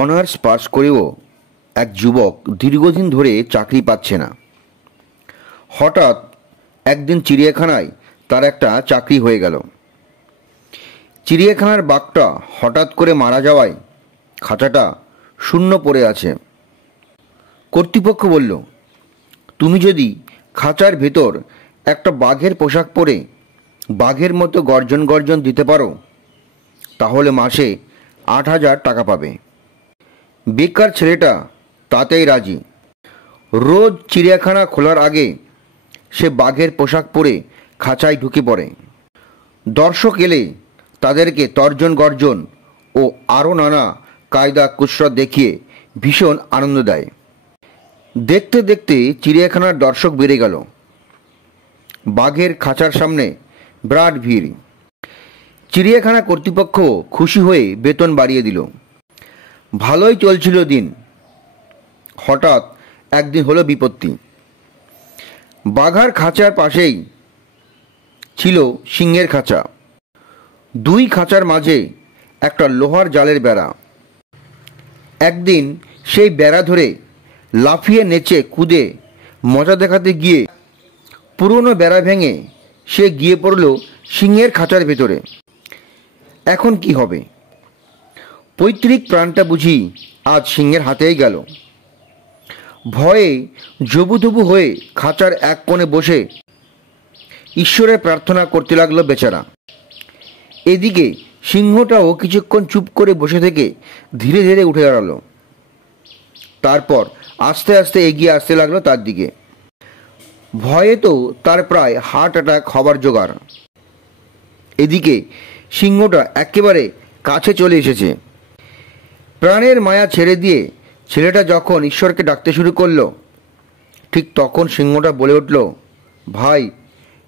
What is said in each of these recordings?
Honours pass করেও এক যুবক দীর্ঘদিন ধরে চাকরি পাচ্ছে না। হঠাৎ একদিন চিড়িয়াখানায় তার একটা চাকরি হয়ে গেল। চিড়িয়াখানার বাঘটা হঠাৎ করে মারা যাওয়ায় খাঁচাটা শূন্য পড়ে আছে। কর্তৃপক্ষ বলল, তুমি যদি খাঁচার ভেতর একটা বাঘের পোশাক পরে বাঘের মতো গর্জন গর্জন দিতে পারো তাহলে মাসে 8,000 টাকা পাবে। বেকার ছেলেটা তাতেই রাজি। রোজ চিড়িয়াখানা খোলার আগে সে বাঘের পোশাক পরে খাঁচায় ঢুকে পড়ে। দর্শক এলে তাদেরকে তর্জন গর্জন ও আরও নানা কায়দা কুশরত দেখিয়ে ভীষণ আনন্দ দেয়। দেখতে দেখতে চিড়িয়াখানার দর্শক বেড়ে গেল। বাঘের খাঁচার সামনে বিরাট ভিড়। চিড়িয়াখানা কর্তৃপক্ষ খুশি হয়ে বেতন বাড়িয়ে দিল। ভালোই চলছিল দিন। হঠাৎ একদিন হলো বিপত্তি। বাঘার খাঁচার পাশেই ছিল সিংহের খাঁচা। দুই খাঁচার মাঝে একটা লোহার জালের বেড়া। একদিন সেই বেড়া ধরে লাফিয়ে নেচে কুদে মজা দেখাতে গিয়ে পুরনো বেড়া ভেঙে সে গিয়ে পড়ল সিংহের খাঁচার ভেতরে। এখন কি হবে? পৈতৃক প্রাণটা বুঝি আজ সিংহের হাতেই গেল। ভয়ে জবুথবু হয়ে খাঁচার এক কোণে বসে ঈশ্বরের প্রার্থনা করতে লাগলো বেচারা। এদিকে সিংহটাও কিছুক্ষণ চুপ করে বসে থেকে ধীরে ধীরে উঠে দাঁড়ালো। তারপর আস্তে আস্তে এগিয়ে আসতে লাগলো তার দিকে। ভয়ে তো তার প্রায় হার্ট অ্যাটাক হবার জোগাড়। এদিকে সিংহটা একেবারে কাছে চলে এসেছে। প্রাণের মায়া ছেড়ে দিয়ে ছেলেটা যখন ঈশ্বরকে ডাকতে শুরু করলো, ঠিক তখন সিংহটা বলে উঠল, ভাই,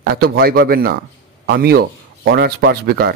এত ভয় পাবেন না, আমিও অনার্স পাস বেকার।